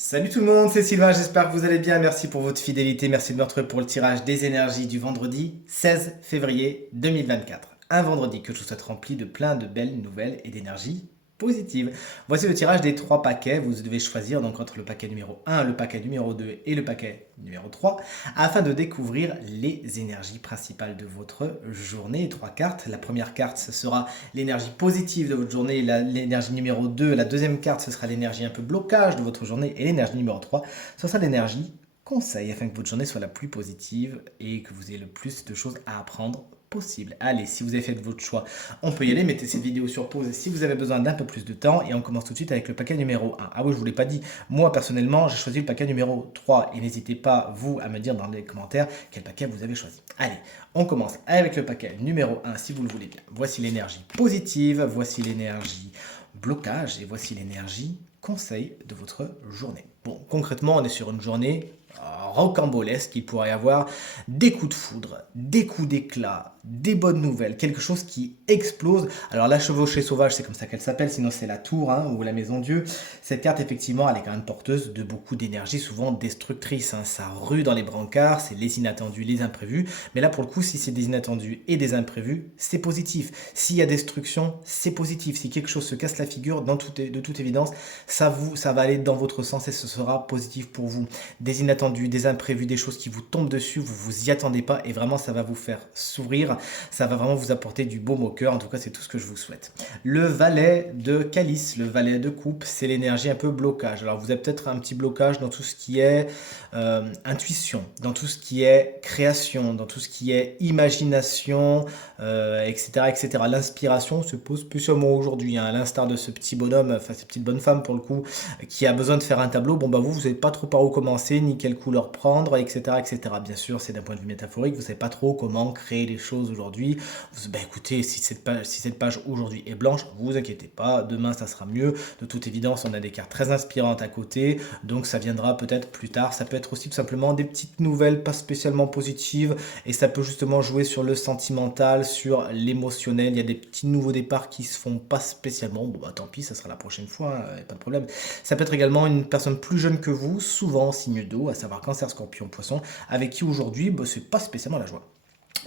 Salut tout le monde, c'est Sylvain, j'espère que vous allez bien. Merci pour votre fidélité, merci de me retrouver pour le tirage des énergies du vendredi 16 février 2024. Un vendredi que je vous souhaite rempli de plein de belles nouvelles et d'énergie positive. Voici le tirage des trois paquets. Vous devez choisir donc entre le paquet numéro 1, le paquet numéro 2 et le paquet numéro 3 afin de découvrir les énergies principales de votre journée. Trois cartes. La première carte, ce sera l'énergie positive de votre journée. L'énergie numéro 2, la deuxième carte, ce sera l'énergie un peu blocage de votre journée. Et l'énergie numéro 3, ce sera l'énergie conseil afin que votre journée soit la plus positive et que vous ayez le plus de choses à apprendre possible. Allez, si vous avez fait votre choix, on peut y aller. Mettez cette vidéo sur pause si vous avez besoin d'un peu plus de temps. Et on commence tout de suite avec le paquet numéro 1. Ah oui, je ne vous l'ai pas dit. Moi, personnellement, j'ai choisi le paquet numéro 3. Et n'hésitez pas, vous, à me dire dans les commentaires quel paquet vous avez choisi. Allez, on commence avec le paquet numéro 1, si vous le voulez bien. Voici l'énergie positive, voici l'énergie blocage et voici l'énergie conseil de votre journée. Bon, concrètement, on est sur une journée rocambolesque. Il pourrait y avoir des coups de foudre, des coups d'éclat, des bonnes nouvelles, quelque chose qui explose. Alors la chevauchée sauvage, c'est comme ça qu'elle s'appelle, sinon c'est la tour ou la maison Dieu. Cette carte, effectivement, elle est quand même porteuse de beaucoup d'énergie, souvent destructrice. Ça rue dans les brancards, c'est les inattendus, les imprévus. Mais là, pour le coup, si c'est des inattendus et des imprévus, c'est positif. S'il y a destruction, c'est positif. Si quelque chose se casse la figure, de toute évidence, ça va aller dans votre sens et ce sera positif pour vous. Des inattendus, des imprévus, des choses qui vous tombent dessus, vous vous y attendez pas et vraiment ça va vous faire sourire, ça va vraiment vous apporter du baume au cœur. En tout cas, c'est tout ce que je vous souhaite. Le valet de calice, le valet de coupe, c'est l'énergie un peu blocage. Alors vous avez peut-être un petit blocage dans tout ce qui est intuition, dans tout ce qui est création, dans tout ce qui est imagination, etc., etc. L'inspiration se pose spécialement aujourd'hui, à l'instar de ce petit bonhomme, enfin cette petite bonne femme pour le coup, qui a besoin de faire un tableau. Bon bah vous savez pas trop par où commencer, ni quelle couleur prendre, etc., etc. Bien sûr, c'est d'un point de vue métaphorique, vous savez pas trop comment créer les choses aujourd'hui. Bah écoutez, si cette page aujourd'hui est blanche, vous inquiétez pas, demain ça sera mieux. De toute évidence, on a des cartes très inspirantes à côté, donc ça viendra peut-être plus tard. Ça peut être aussi tout simplement des petites nouvelles pas spécialement positives, et ça peut justement jouer sur le sentimental, sur l'émotionnel. Il y a des petits nouveaux départs qui se font pas spécialement. Bon bah tant pis, ça sera la prochaine fois, pas de problème. Ça peut être également une personne plus jeune que vous, souvent signe d'eau, à savoir Cancer, Scorpion, Poisson, avec qui aujourd'hui, bah, c'est pas spécialement la joie.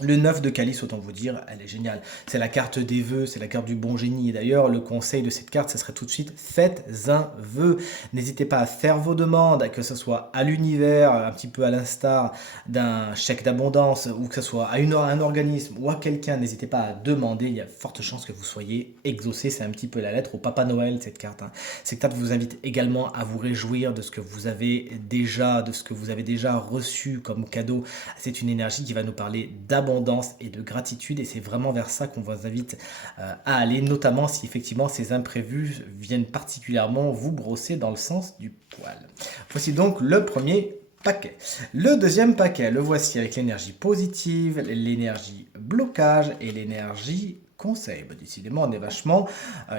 Le 9 de calice, autant vous dire, elle est géniale. C'est la carte des vœux, c'est la carte du bon génie. Et d'ailleurs, le conseil de cette carte, ce serait tout de suite, faites un vœu. N'hésitez pas à faire vos demandes, que ce soit à l'univers, un petit peu à l'instar d'un chèque d'abondance, ou que ce soit à un organisme ou à quelqu'un. N'hésitez pas à demander, il y a forte chance que vous soyez exaucé. C'est un petit peu la lettre au Papa Noël, cette carte. Cette carte vous invite également à vous réjouir de ce que vous avez déjà, reçu comme cadeau. C'est une énergie qui va nous parler d'abondance et de gratitude, et c'est vraiment vers ça qu'on vous invite à aller, notamment si effectivement ces imprévus viennent particulièrement vous brosser dans le sens du poil. Voici donc le premier paquet. Le deuxième paquet, le voici avec l'énergie positive, l'énergie blocage et l'énergie conseil. Bah, décidément, on est vachement.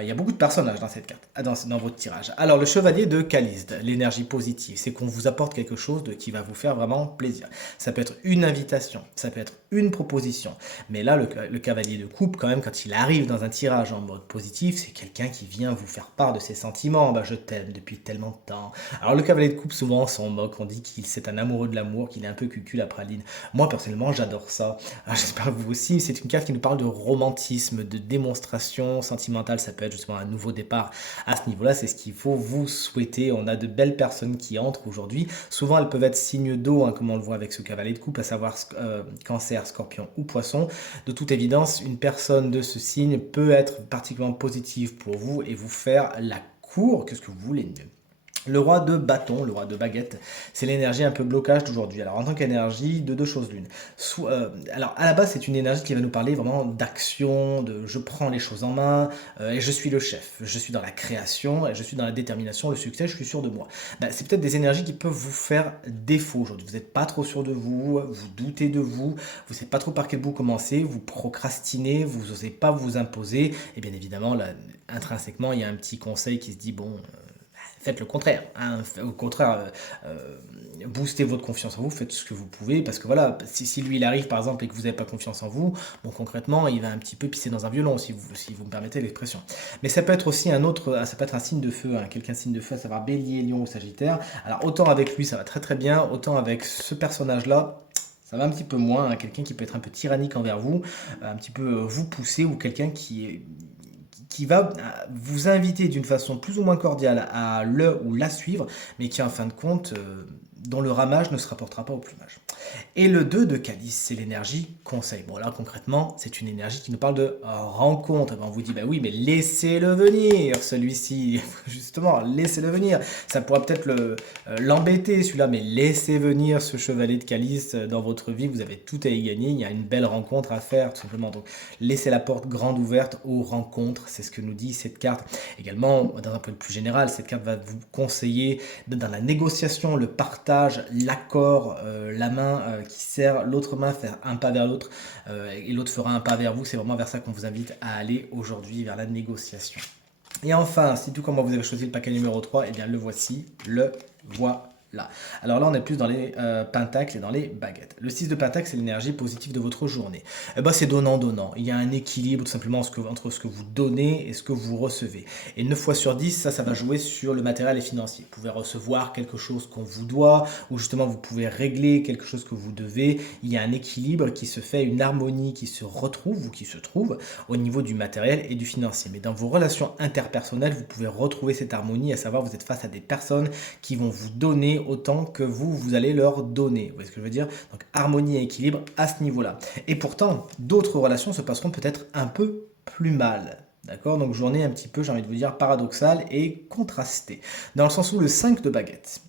Il y a beaucoup de personnages dans cette carte, dans votre tirage. Alors, le chevalier de calice, l'énergie positive, c'est qu'on vous apporte quelque chose qui va vous faire vraiment plaisir. Ça peut être une invitation, ça peut être une proposition. Mais là, le cavalier de coupe, quand même, quand il arrive dans un tirage en mode positif, c'est quelqu'un qui vient vous faire part de ses sentiments. Bah, je t'aime depuis tellement de temps. Alors, le cavalier de coupe, souvent, on s'en moque. On dit qu'il c'est un amoureux de l'amour, qu'il est un peu cucul la praline. Moi, personnellement, j'adore ça. J'espère que vous aussi. C'est une carte qui nous parle de romantisme, de démonstration sentimentale. Ça peut être justement un nouveau départ à ce niveau-là. C'est ce qu'il faut vous souhaiter. On a de belles personnes qui entrent aujourd'hui. Souvent, elles peuvent être signes d'eau, comme on le voit avec ce cavalier de coupe, à savoir Cancer, Scorpion ou Poisson. De toute évidence, une personne de ce signe peut être particulièrement positive pour vous et vous faire la cour. Qu'est-ce que vous voulez de mieux? Le roi de bâton, le roi de baguette, c'est l'énergie un peu blocage d'aujourd'hui. Alors en tant qu'énergie, de deux choses l'une. Alors à la base, c'est une énergie qui va nous parler vraiment d'action, de je prends les choses en main, et je suis le chef. Je suis dans la création, et je suis dans la détermination, le succès, je suis sûr de moi. Ben, c'est peut-être des énergies qui peuvent vous faire défaut aujourd'hui. Vous n'êtes pas trop sûr de vous, vous doutez de vous, vous ne savez pas trop par quel bout commencer, vous procrastinez, vous n'osez pas vous imposer. Et bien évidemment, là, intrinsèquement, il y a un petit conseil qui se dit, bon... faites le contraire, hein. Au contraire, boostez votre confiance en vous, faites ce que vous pouvez, parce que voilà, si lui il arrive par exemple et que vous n'avez pas confiance en vous, bon concrètement il va un petit peu pisser dans un violon, si vous me permettez l'expression. Mais ça peut être aussi ça peut être un signe de feu, hein, quelqu'un de signe de feu, à savoir Bélier, Lion ou Sagittaire. Alors autant avec lui ça va très très bien, autant avec ce personnage-là, ça va un petit peu moins, hein, quelqu'un qui peut être un peu tyrannique envers vous, un petit peu vous pousser, ou quelqu'un qui va vous inviter d'une façon plus ou moins cordiale à le ou la suivre, mais qui en fin de compte, dont le ramage ne se rapportera pas au plumage. Et le 2 de calice, c'est l'énergie conseil. Bon là concrètement, c'est une énergie qui nous parle de rencontre. Et ben, on vous dit, bah oui, mais laissez-le venir, celui-ci, justement, laissez-le venir. Ça pourra peut-être l'embêter celui-là, mais laissez venir ce chevalier de calice dans votre vie, vous avez tout à y gagner, il y a une belle rencontre à faire, tout simplement. Donc laissez la porte grande ouverte aux rencontres, c'est ce que nous dit cette carte. Également, dans un point de vue plus général, cette carte va vous conseiller dans la négociation, le partage, l'accord, la main qui serre, l'autre main faire un pas vers l'autre et l'autre fera un pas vers vous. C'est vraiment vers ça qu'on vous invite à aller aujourd'hui, vers la négociation. Et enfin, si tout comme moi vous avez choisi le paquet numéro 3, eh bien le voici, le voilà. Alors là, on est plus dans les pentacles et dans les baguettes. Le 6 de pentacle, c'est l'énergie positive de votre journée. Eh ben, c'est donnant-donnant. Il y a un équilibre tout simplement entre ce que vous donnez et ce que vous recevez. Et 9 fois sur 10, ça va jouer sur le matériel et financier. Vous pouvez recevoir quelque chose qu'on vous doit, ou justement vous pouvez régler quelque chose que vous devez. Il y a un équilibre qui se fait, une harmonie qui se retrouve ou qui se trouve au niveau du matériel et du financier. Mais dans vos relations interpersonnelles, vous pouvez retrouver cette harmonie, à savoir vous êtes face à des personnes qui vont vous donner autant que vous allez leur donner. Vous voyez ce que je veux dire? Donc harmonie et équilibre à ce niveau-là. Et pourtant, d'autres relations se passeront peut-être un peu plus mal. D'accord? Donc journée un petit peu, j'ai envie de vous dire, paradoxale et contrastée. Dans le sens où le 5 de baguette.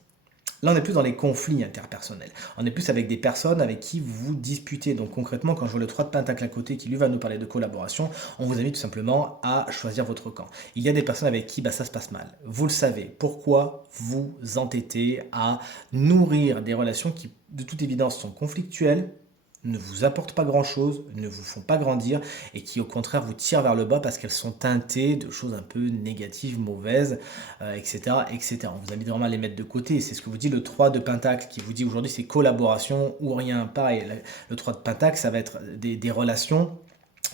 Là, on est plus dans les conflits interpersonnels. On est plus avec des personnes avec qui vous vous disputez. Donc concrètement, quand je vois le 3 de pentacle à côté qui lui va nous parler de collaboration, on vous invite tout simplement à choisir votre camp. Il y a des personnes avec qui ça se passe mal. Vous le savez. Pourquoi vous entêtez à nourrir des relations qui, de toute évidence, sont conflictuelles, ne vous apportent pas grand-chose, ne vous font pas grandir et qui au contraire vous tirent vers le bas parce qu'elles sont teintées de choses un peu négatives, mauvaises, etc., etc. On vous invite vraiment à les mettre de côté. C'est ce que vous dit le 3 de pentacle qui vous dit aujourd'hui c'est collaboration ou rien. Pareil, le 3 de pentacle, ça va être des relations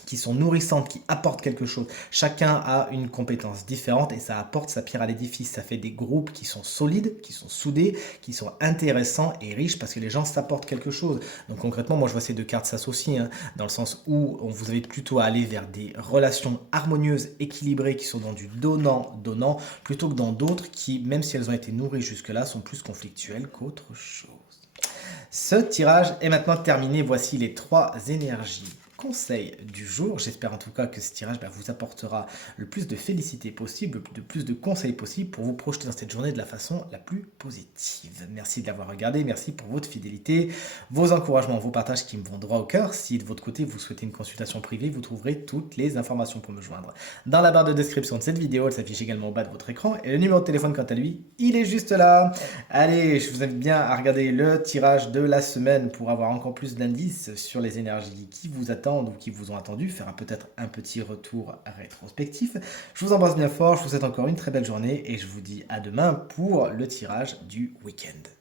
qui sont nourrissantes, qui apportent quelque chose. Chacun a une compétence différente et ça apporte sa pierre à l'édifice. Ça fait des groupes qui sont solides, qui sont soudés, qui sont intéressants et riches parce que les gens s'apportent quelque chose. Donc concrètement, moi je vois ces deux cartes s'associer, hein, dans le sens où on vous invite plutôt à aller vers des relations harmonieuses, équilibrées, qui sont dans du donnant-donnant, plutôt que dans d'autres qui, même si elles ont été nourries jusque-là, sont plus conflictuelles qu'autre chose. Ce tirage est maintenant terminé. Voici les 3 énergies conseil du jour. J'espère en tout cas que ce tirage vous apportera le plus de félicité possible, le plus de conseils possible pour vous projeter dans cette journée de la façon la plus positive. Merci de l'avoir regardé, merci pour votre fidélité, vos encouragements, vos partages qui me vont droit au cœur. Si de votre côté vous souhaitez une consultation privée, vous trouverez toutes les informations pour me joindre dans la barre de description de cette vidéo. Elle s'affiche également au bas de votre écran et le numéro de téléphone quant à lui, il est juste là. Allez, je vous invite bien à regarder le tirage de la semaine pour avoir encore plus d'indices sur les énergies qui vous attendent ou qui vous ont attendu, faire peut-être un petit retour rétrospectif. Je vous embrasse bien fort, je vous souhaite encore une très belle journée et je vous dis à demain pour le tirage du week-end.